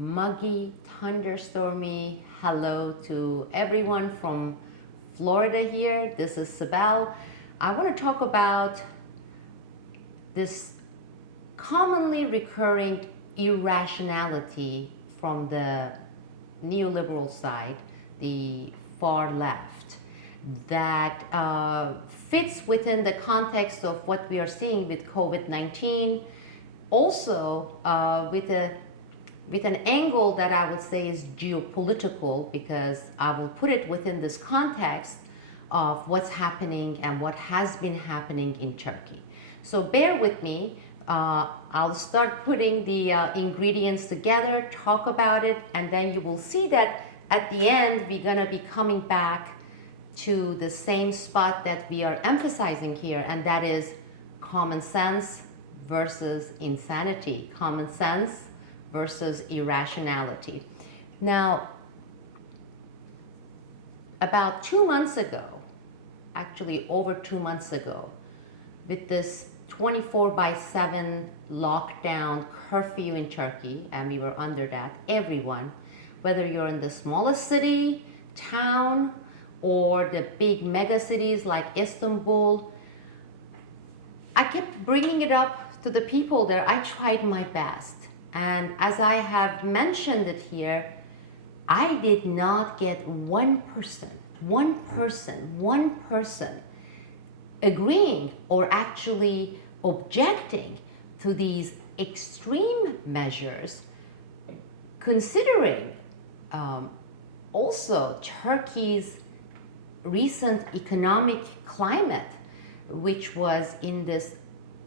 muggy, thunderstormy hello to everyone from Florida here. This is Sibel. I want to talk about this commonly recurring irrationality from the neoliberal side, the far left, that fits within the context of what we are seeing with COVID-19, also with an angle that I would say is geopolitical, because I will put it within this context of what's happening and what has been happening in Turkey. So bear with me. I'll start putting the ingredients together, talk about it, and then you will see that at the end we're going to be coming back to the same spot that we are emphasizing here, and that is common sense versus insanity, common sense versus irrationality. Now, about 2 months ago, actually over 2 months ago, with this 24/7 lockdown curfew in Turkey, and we were under that, everyone, whether you're in the smallest city, town, or the big mega cities like Istanbul, I kept bringing it up to the people there. I tried my best. And as I have mentioned it here, I did not get one person agreeing or actually objecting to these extreme measures, considering also Turkey's recent economic climate, which was in this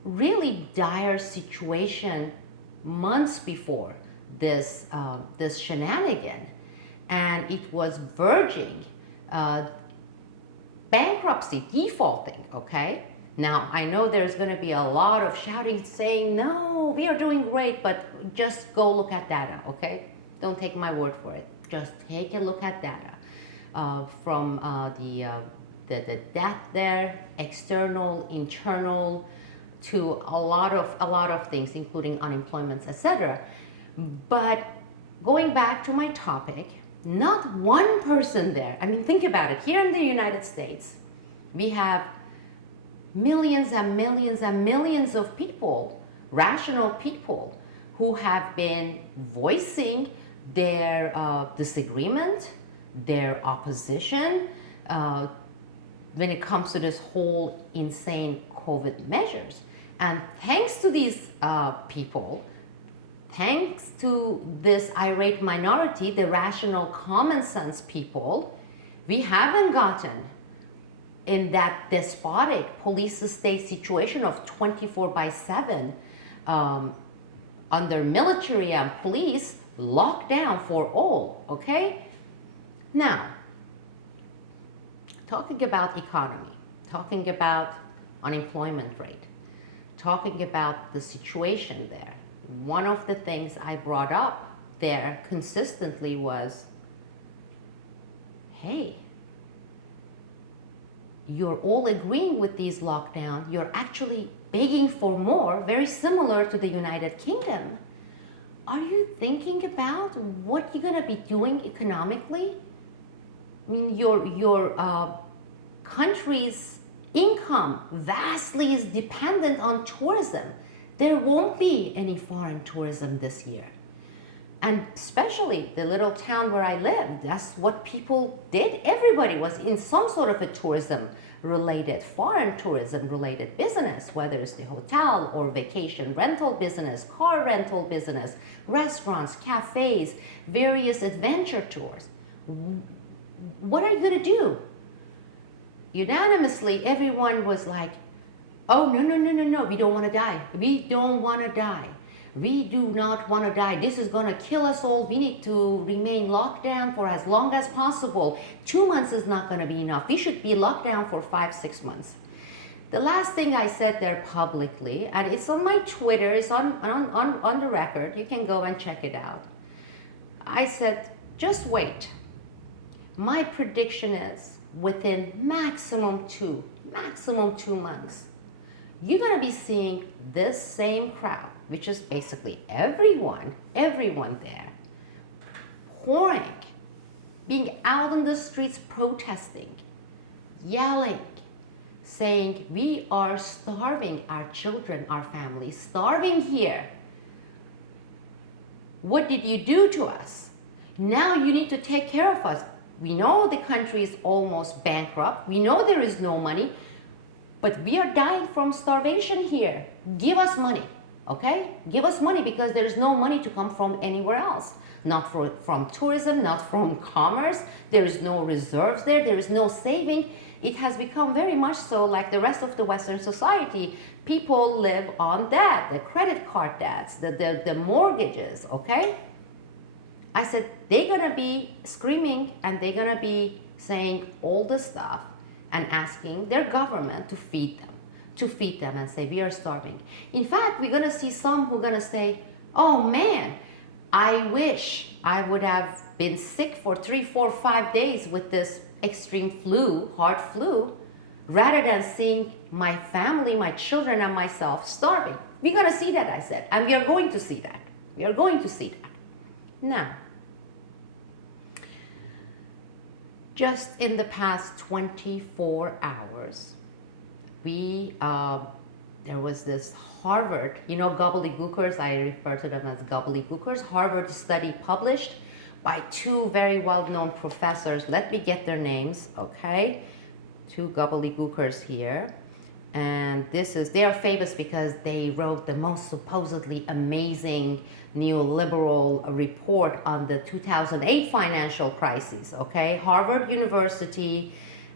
really dire situation months before this shenanigan, and it was verging bankruptcy, defaulting. Okay, now I know there's going to be a lot of shouting saying, no, we are doing great, but just go look at data. Okay, don't take my word for it, just take a look at data from the debt there, external, internal, to a lot of things, including unemployment, etc. But going back to my topic, not one person there. I mean, think about it. Here in the United States, we have millions and millions and millions of people, rational people, who have been voicing their disagreement, their opposition when it comes to this whole insane COVID measures. And thanks to these people, thanks to this irate minority, the rational, common sense people, we haven't gotten in that despotic police state situation of 24/7 under military and police lockdown for all. Okay? Now, talking about economy, talking about unemployment rate, talking about the situation there, one of the things I brought up there consistently was, hey, you're all agreeing with these lockdowns, you're actually begging for more, very similar to the United Kingdom. Are you thinking about what you're going to be doing economically? I mean, your country's income vastly is dependent on tourism. There won't be any foreign tourism this year. And especially the little town where I live, that's what people did. Everybody was in some sort of a tourism-related, foreign tourism-related business, whether it's the hotel or vacation rental business, car rental business, restaurants, cafes, various adventure tours. What are you going to do? Unanimously, everyone was like, oh, no, we don't want to die. We don't want to die. We do not want to die. This is going to kill us all. We need to remain locked down for as long as possible. 2 months is not going to be enough. We should be locked down for 5-6 months. The last thing I said there publicly, and it's on my Twitter, it's on the record. You can go and check it out. I said, just wait. My prediction is within maximum two months, you're going to be seeing this same crowd, which is basically everyone there, pouring, being out in the streets protesting, yelling, saying, we are starving, our children, our families, starving here. What did you do to us? Now you need to take care of us. We know the country is almost bankrupt. We know there is no money, but we are dying from starvation here. Give us money, okay? Give us money because there is no money to come from anywhere else. Not from tourism, not from commerce. There is no reserves there. There is no saving. It has become very much so like the rest of the Western society. People live on debt, the credit card debts, the mortgages, okay? I said, they're gonna be screaming and they're gonna be saying all this stuff and asking their government to feed them and say, we are starving. In fact, we're gonna see some who are gonna say, oh man, I wish I would have been sick for 3, 4, 5 days with this extreme flu, hard flu, rather than seeing my family, my children, and myself starving. We're going to see that, I said, and we are going to see that. We are going to see that. Now, just in the past 24 hours, there was this Harvard, you know, gobbledygookers, I refer to them as gobbledygookers, Harvard study published by 2 very well-known professors. Let me get their names, okay? 2 gobbledygookers here. And they are famous because they wrote the most supposedly amazing neoliberal report on the 2008 financial crisis, okay? Harvard University,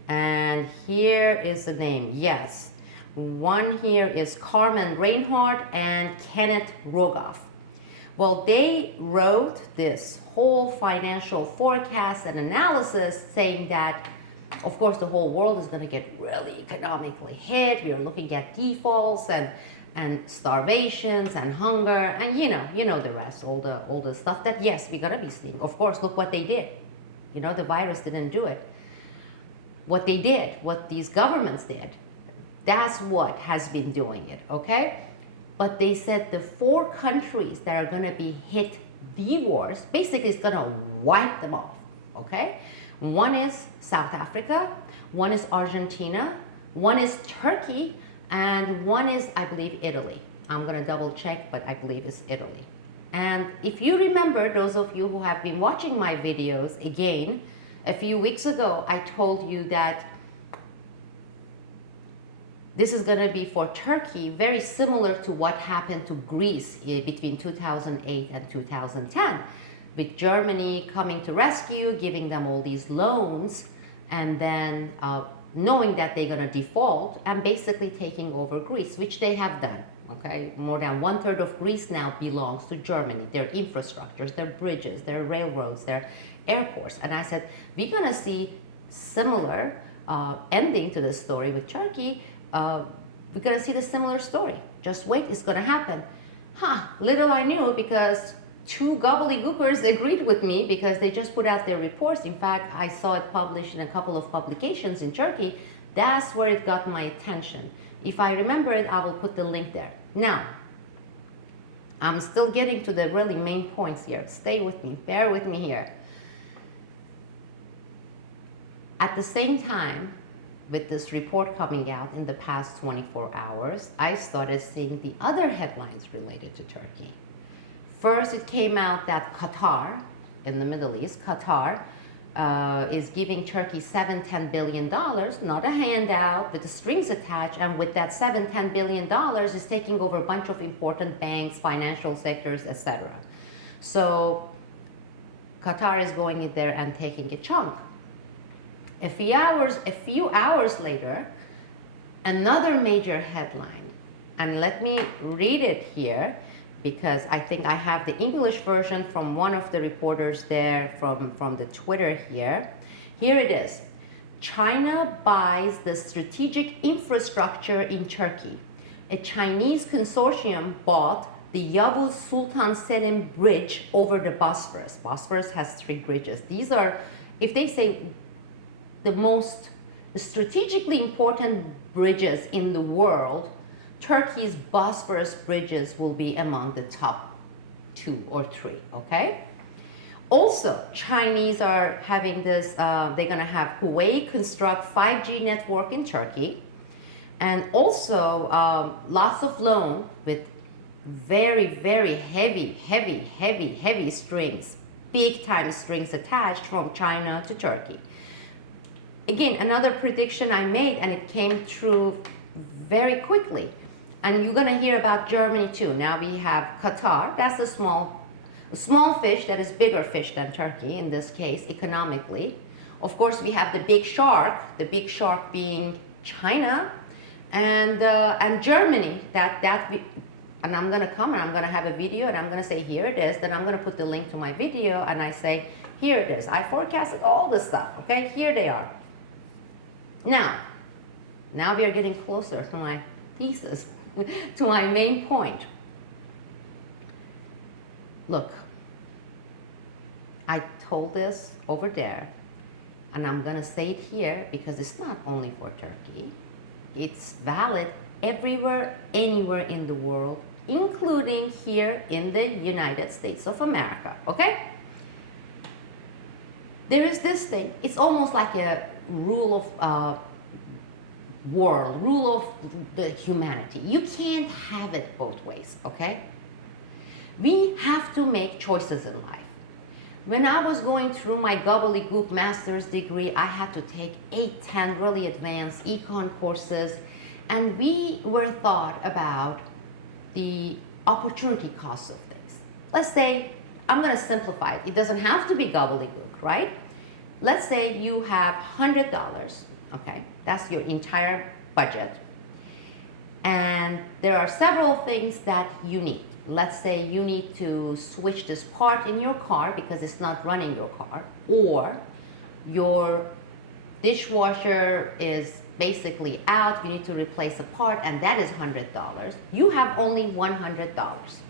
and here is the name, yes. One here is Carmen Reinhardt and Kenneth Rogoff. Well, they wrote this whole financial forecast and analysis saying that, of course, the whole world is going to get really economically hit. We are looking at defaults and starvations and hunger and you know the rest, all the stuff that, yes, we're going to be seeing. Of course, look what they did. You know, the virus didn't do it. What they did, what these governments did, that's what has been doing it, okay? But they said the 4 countries that are going to be hit the worst, basically it's going to wipe them off, okay? One is South Africa, one is Argentina, one is Turkey, and one is, I believe, Italy. I'm going to double check, but I believe it's Italy. And if you remember, those of you who have been watching my videos, again, a few weeks ago, I told you that this is going to be for Turkey very similar to what happened to Greece between 2008 and 2010, with Germany coming to rescue, giving them all these loans, and then knowing that they're going to default and basically taking over Greece, which they have done. Okay, more than 1/3 of Greece now belongs to Germany. Their infrastructures, their bridges, their railroads, their airports. And I said, we're going to see similar ending to the story with Turkey. We're going to see the similar story. Just wait, it's going to happen. Little I knew, because 2 gobbledygookers agreed with me because they just put out their reports. In fact, I saw it published in a couple of publications in Turkey. That's where it got my attention. If I remember it, I will put the link there. Now, I'm still getting to the really main points here. Stay with me, bear with me here. At the same time, with this report coming out in the past 24 hours, I started seeing the other headlines related to Turkey. First, it came out that Qatar, in the Middle East, Qatar is giving Turkey $7-10 billion, not a handout with the strings attached, and with that $7-10 billion is taking over a bunch of important banks, financial sectors, etc. So Qatar is going in there and taking a chunk. A few hours later, another major headline, and let me read it here because I think I have the English version from one of the reporters there from the Twitter here. Here it is. China buys the strategic infrastructure in Turkey. A Chinese consortium bought the Yavuz Sultan Selim Bridge over the Bosphorus. Bosphorus has 3 bridges. These are, if they say the most strategically important bridges in the world, Turkey's Bosphorus bridges will be among the top 2 or 3, okay? Also, Chinese are having this, they're going to have Huawei construct 5G network in Turkey. And also lots of loan with very, very heavy strings, big time strings attached from China to Turkey. Again, another prediction I made, and it came true very quickly. And you're going to hear about Germany too. Now we have Qatar. That's a small fish that is bigger fish than Turkey in this case, economically. Of course, we have the big shark being China, and Germany. And I'm going to come and I'm going to have a video and I'm going to say, here it is. Then I'm going to put the link to my video and I say, here it is. I forecasted all this stuff, okay? Here they are. Now we are getting closer to my thesis, to my main point. Look, I told this over there, and I'm going to say it here because it's not only for Turkey. It's valid everywhere, anywhere in the world, including here in the United States of America, okay? There is this thing, it's almost like a rule of rule of the humanity. You can't have it both ways, okay? We have to make choices in life. When I was going through my gobbledygook master's degree, I had to take 8, 10 really advanced econ courses, and we were thought about the opportunity costs of things. Let's say, I'm going to simplify it. It doesn't have to be gobbledygook, right? Let's say you have $100, okay? That's your entire budget. And there are several things that you need. Let's say you need to switch this part in your car because it's not running your car, or your dishwasher is basically out, you need to replace a part, and that is $100. You have only $100.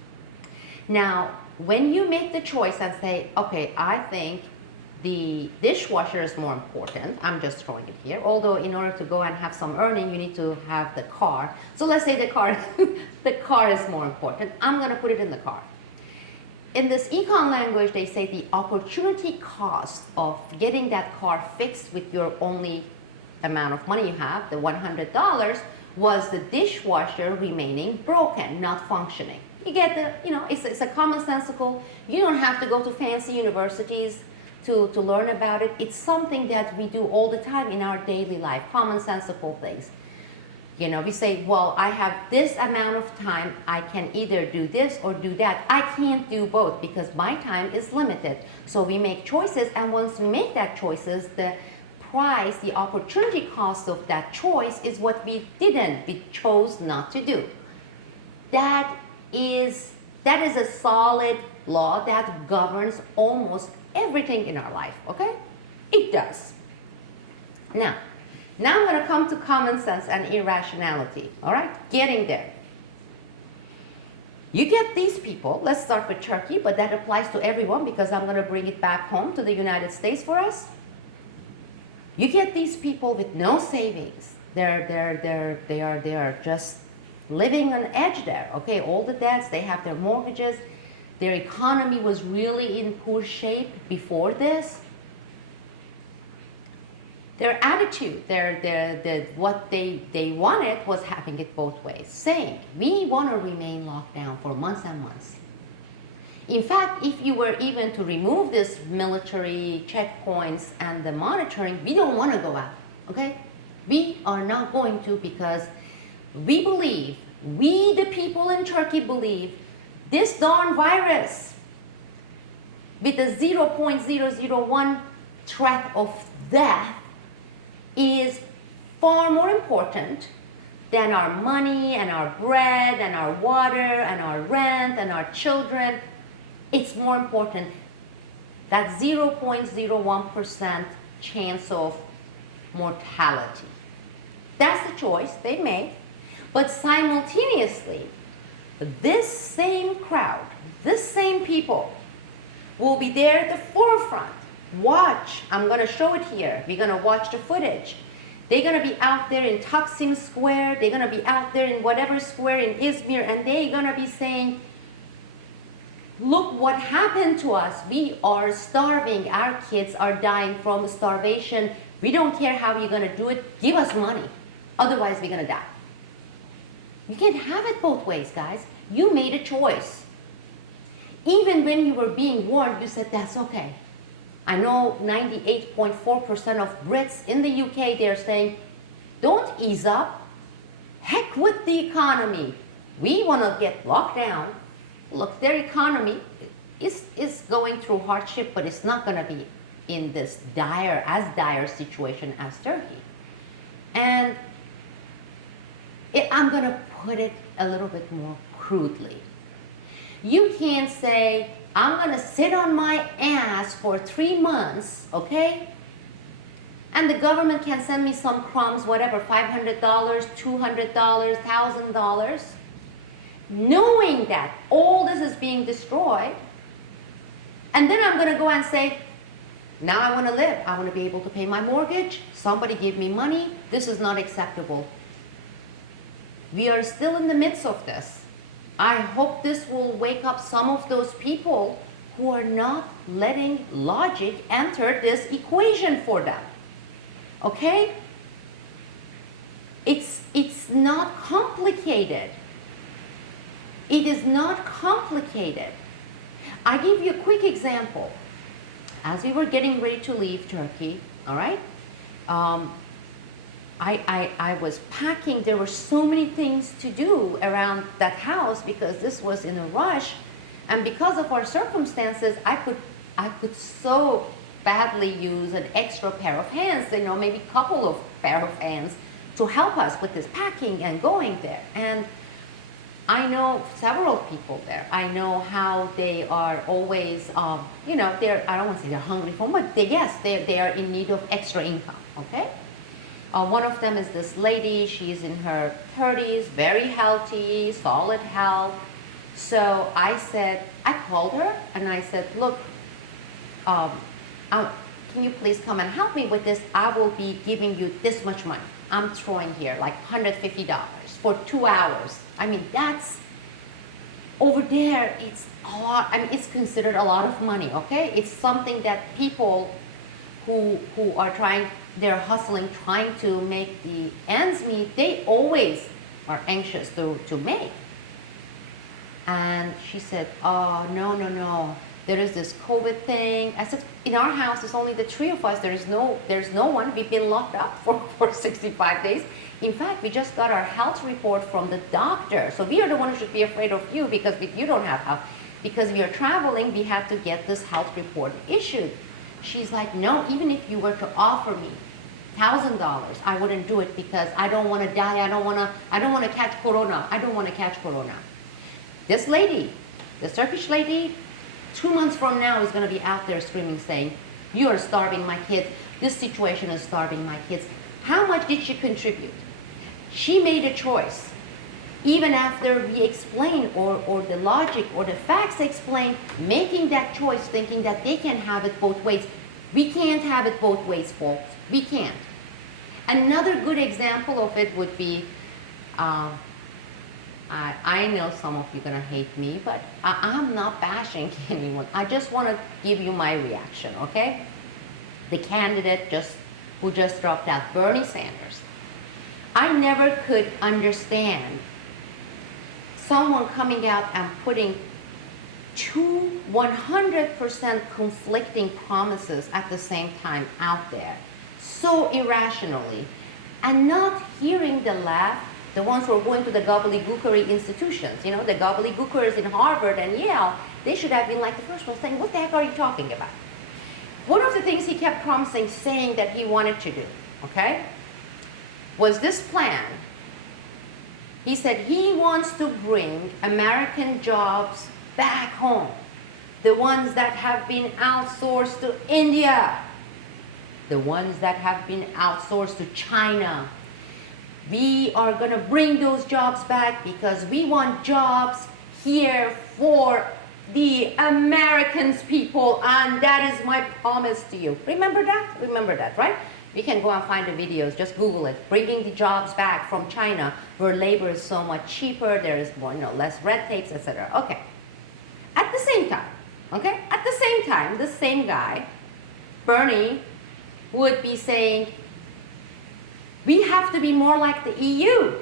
Now, when you make the choice and say, okay, I think the dishwasher is more important, I'm just throwing it here, although in order to go and have some earning, you need to have the car. So let's say the car, the car is more important. I'm going to put it in the car. In this econ language, they say the opportunity cost of getting that car fixed with your only amount of money you have, the $100, was the dishwasher remaining broken, not functioning. You get the, it's a commonsensical, you don't have to go to fancy universities to learn about it. It's something that we do all the time in our daily life, commonsensical things. We say, well, I have this amount of time, I can either do this or do that. I can't do both because my time is limited. So we make choices, and once we make that choices, the price, the opportunity cost of that choice is what we chose not to do. That is a solid law that governs almost everything in our life, okay? It does. Now I'm going to come to common sense and irrationality, all right? Getting there. You get these people, let's start with Turkey, but that applies to everyone because I'm going to bring it back home to the United States for us. You get these people with no savings. They are just living on edge there, okay? All the debts, they have their mortgages. Their economy was really in poor shape before this. Their attitude, what they wanted was having it both ways, saying, we want to remain locked down for months and months. In fact, if you were even to remove this military checkpoints and the monitoring, we don't want to go out, okay? We are not going to because we believe, we the people in Turkey believe, this darn virus with a 0.001 threat of death is far more important than our money and our bread and our water and our rent and our children. It's more important. That 0.01% chance of mortality. That's the choice they made. But simultaneously, this same crowd, this same people will be there at the forefront. Watch, I'm going to show it here. We're going to watch the footage. They're going to be out there in Taksim Square. They're going to be out there in whatever square in Izmir, and they're going to be saying, Look what happened to us. We are starving. Our kids are dying from starvation. We don't care how you're going to do it. Give us money. Otherwise, we're going to die. You can't have it both ways, guys. You made a choice. Even when you were being warned, you said, that's okay. I know 98.4% of Brits in the UK, they're saying, don't ease up. Heck with the economy. We want to get locked down. Look, their economy is going through hardship, but it's not going to be in this dire situation as Turkey. And I'm going to put it a little bit more crudely. You can't say, I'm going to sit on my ass for 3 months, okay? And the government can send me some crumbs, whatever, $500, $200, $1,000, knowing that all this is being destroyed. And then I'm going to go and say, now I want to live. I want to be able to pay my mortgage. Somebody give me money. This is not acceptable. We are still in the midst of this. I hope this will wake up some of those people who are not letting logic enter this equation for them. Okay? It's not complicated. It is not complicated. I give you a quick example. As we were getting ready to leave Turkey, all right? I was packing. There were so many things to do around that house because this was in a rush. And because of our circumstances, I could so badly use an extra pair of hands, you know, maybe a couple of pair of hands to help us with this packing and going there. And I know several people there. I know how they are always, you know, I don't want to say they're hungry for, but they are in need of extra income, okay? One of them is this lady. She's in her 30s, very healthy, solid health. So I called her and I said, look, can you please come and help me with this? I will be giving you this much money. I'm throwing here like $150 for 2 hours. I mean, that's, over there, it's a lot. I mean, it's considered a lot of money, okay? It's something that people who are they're hustling, trying to make the ends meet, they always are anxious to make. And she said, oh, no. There is this COVID thing. I said, in our house, it's only the 3 of us. There's no one. We've been locked up for 65 days. In fact, we just got our health report from the doctor. So we are the ones who should be afraid of you because you don't have health. Because we are traveling, we have to get this health report issued. She's like, no, even if you were to offer me $1,000, I wouldn't do it because I don't want to die. I don't want to catch corona. I don't want to catch corona. This lady, the Turkish lady, 2 months from now is going to be out there screaming, saying, you are starving my kids. This situation is starving my kids. How much did she contribute? She made a choice. Even after we explain or the logic or the facts explain, making that choice, thinking that they can have it both ways. We can't have it both ways, folks. We can't. Another good example of it would be, I know some of you are going to hate me, but I'm not bashing anyone. I just want to give you my reaction, okay? The candidate who just dropped out, Bernie Sanders. I never could understand someone coming out and putting 100% conflicting promises at the same time out there so irrationally, and not hearing the laugh, the ones who are going to the gobbledygookery institutions, you know, the gobbledygookers in Harvard and Yale, they should have been like the first one saying, what the heck are you talking about? One of the things he kept promising, saying that he wanted to do, okay, was this plan. He said he wants to bring American jobs back home, the ones that have been outsourced to India, the ones that have been outsourced to China. We are going to bring those jobs back because we want jobs here for the Americans, people, and that is my promise to you. Remember that? Remember that, right? You can go and find the videos, just Google it. Bringing the jobs back from China, where labor is so much cheaper, there is more, less red tapes, etc. Okay. At the same Okay? At the same time, the same guy, Bernie, would be saying, we have to be more like the EU.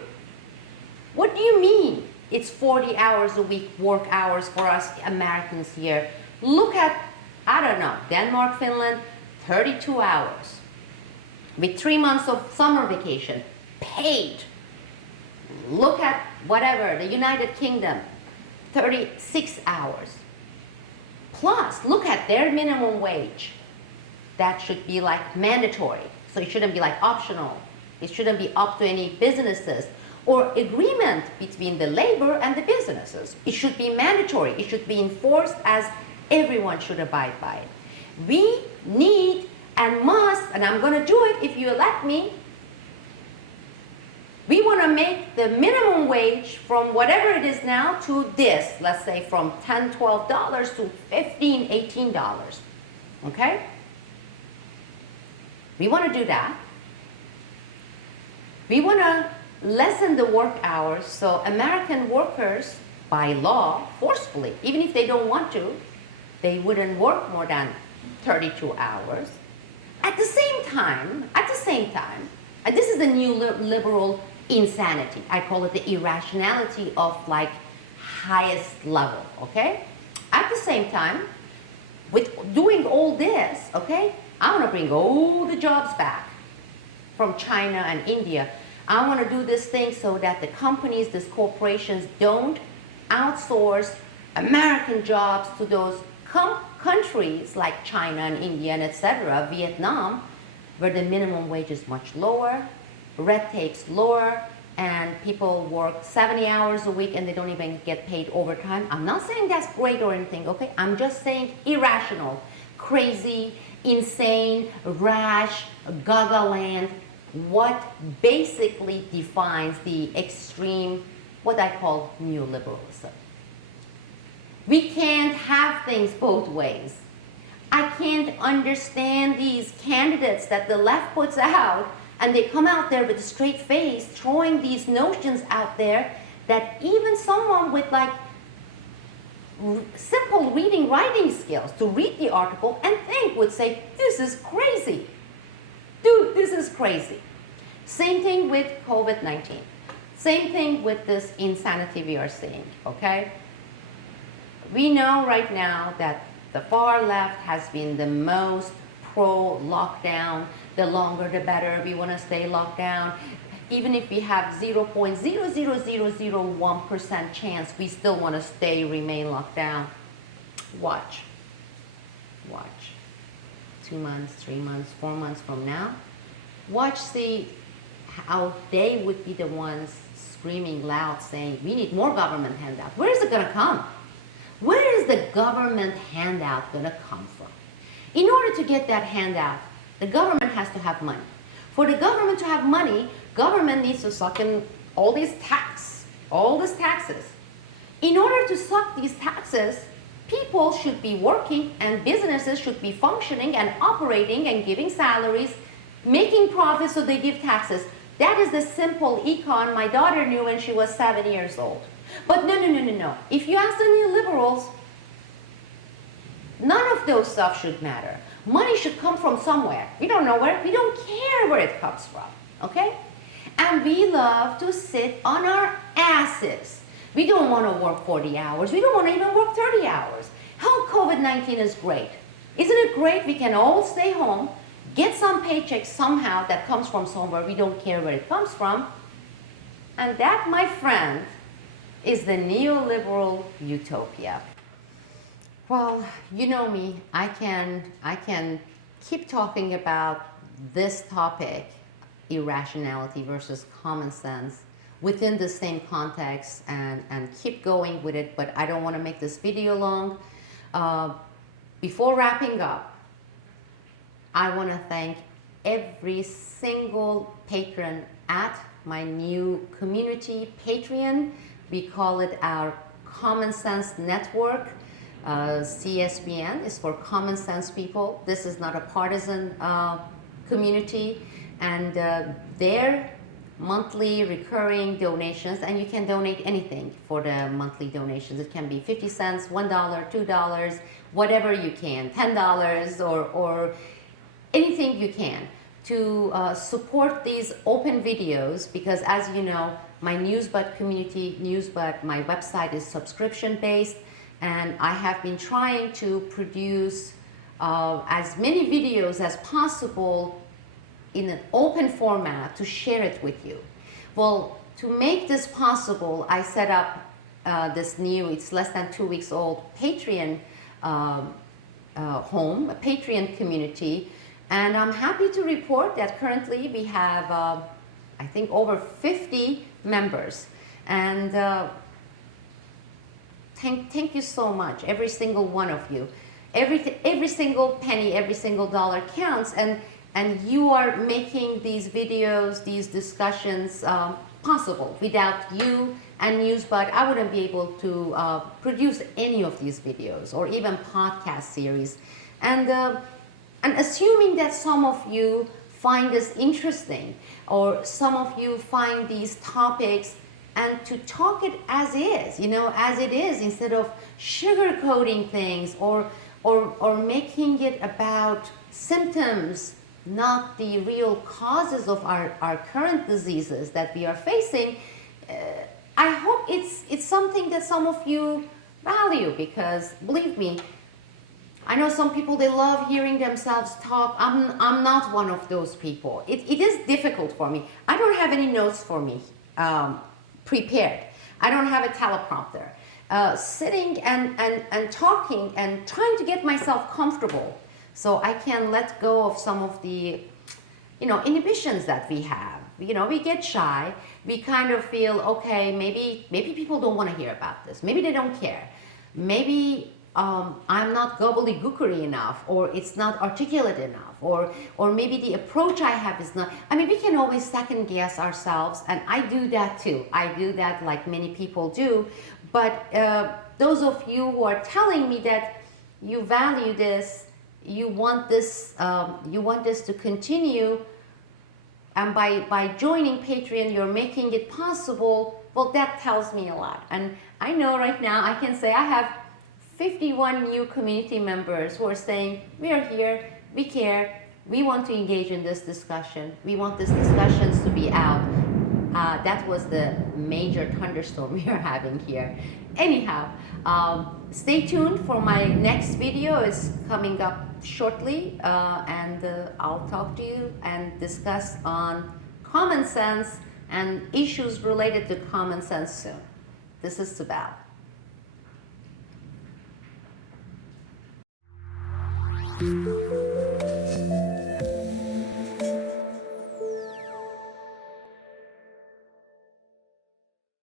What do you mean? It's 40 hours a week work hours for us Americans here. Look at, I don't know, Denmark, Finland, 32 hours. With 3 months of summer vacation, paid. Look at whatever, the United Kingdom, 36 hours. Plus, look at their minimum wage. That should be like mandatory. So it shouldn't be like optional. It shouldn't be up to any businesses or agreement between the labor and the businesses. It should be mandatory. It should be enforced as everyone should abide by it. We need and must, and I'm going to do it if you let me, we want to make the minimum wage from whatever it is now to this, let's say from $10, $12 to $15, $18. Okay? We want to do that. We want to lessen the work hours so American workers, by law, forcefully, even if they don't want to, they wouldn't work more than 32 hours. At the same time, and this is the new liberal insanity. I call it the irrationality of like highest level, okay? At the same time, with doing all this, okay, I want to bring all the jobs back from China and India. I want to do this thing so that the companies, these corporations don't outsource American jobs to those countries like China and India and etc., Vietnam, where the minimum wage is much lower, red tape's lower, and people work 70 hours a week and they don't even get paid overtime. I'm not saying that's great or anything, okay? I'm just saying irrational, crazy, insane, rash, gaga land, what basically defines the extreme, what I call neoliberalism. We can't have things both ways. I can't understand these candidates that the left puts out and they come out there with a straight face throwing these notions out there that even someone with like simple reading, writing skills to read the article and think would say, this is crazy. Dude, this is crazy. Same thing with COVID-19. Same thing with this insanity we are seeing, okay? We know right now that the far left has been the most pro-lockdown. The longer the better. We want to stay locked down. Even if we have 0.00001% chance, we still want to remain locked down. Watch. 2 months, 3 months, 4 months from now. Watch, see how they would be the ones screaming loud saying, we need more government handout. Where is it going to come? Where is the government handout going to come from? In order to get that handout, the government has to have money. For the government to have money, government needs to suck in all these taxes. In order to suck these taxes, people should be working and businesses should be functioning and operating and giving salaries, making profits so they give taxes. That is the simple econ my daughter knew when she was 7 years old. But no. If you ask the neoliberals, none of those stuff should matter. Money should come from somewhere. We don't know where. We don't care where it comes from. Okay? And we love to sit on our asses. We don't want to work 40 hours. We don't want to even work 30 hours. How COVID-19 is great. Isn't it great? We can all stay home, get some paycheck somehow that comes from somewhere. We don't care where it comes from. And that, my friend, is the neoliberal utopia. Well, you know me, I can keep talking about this topic, irrationality versus common sense, within the same context and keep going with it, but I don't want to make this video long. Before wrapping up, I want to thank every single patron at my new community, Patreon. We call it our Common Sense Network. CSPN is for common sense people. This is not a partisan community, and their monthly recurring donations, and you can donate anything for the monthly donations. It can be 50 cents, $1, $2, whatever you can, $10, or anything you can to support these open videos, because as you know, my Newsbud community, Newsbud, my website is subscription based, and I have been trying to produce as many videos as possible in an open format to share it with you. Well, to make this possible, I set up this new, it's less than 2 weeks old, Patreon home, a Patreon community. And I'm happy to report that currently we have, I think, over 50 members. And thank you so much, every single one of you. Every single penny, every single dollar counts, and you are making these videos, these discussions possible. Without you and Newsbud, I wouldn't be able to produce any of these videos or even podcast series. And assuming that some of you find this interesting, or some of you find these topics, and to talk it as is, as it is, instead of sugarcoating things or making it about symptoms, not the real causes of our current diseases that we are facing. I hope it's something that some of you value, because believe me, I know some people, they love hearing themselves talk. I'm not one of those people. It is difficult for me. I don't have any notes for me prepared. I don't have a teleprompter. Sitting and talking and trying to get myself comfortable so I can let go of some of the inhibitions that we have. We get shy. We kind of feel, okay, maybe people don't want to hear about this. Maybe they don't care. Maybe I'm not gobbledygookery enough, or it's not articulate enough, or maybe the approach I have is not. I mean, we can always second guess ourselves, and I do that too. I do that like many people do. But those of you who are telling me that you value this, you want this to continue, and by joining Patreon, you're making it possible. Well, that tells me a lot. And I know right now I can say I have 51 new community members who are saying, we are here, we care, we want to engage in this discussion, we want these discussions to be out. That was the major thunderstorm we are having here. Anyhow, stay tuned for my next video. It's coming up shortly, and I'll talk to you and discuss on common sense and issues related to common sense soon. This is Sibel.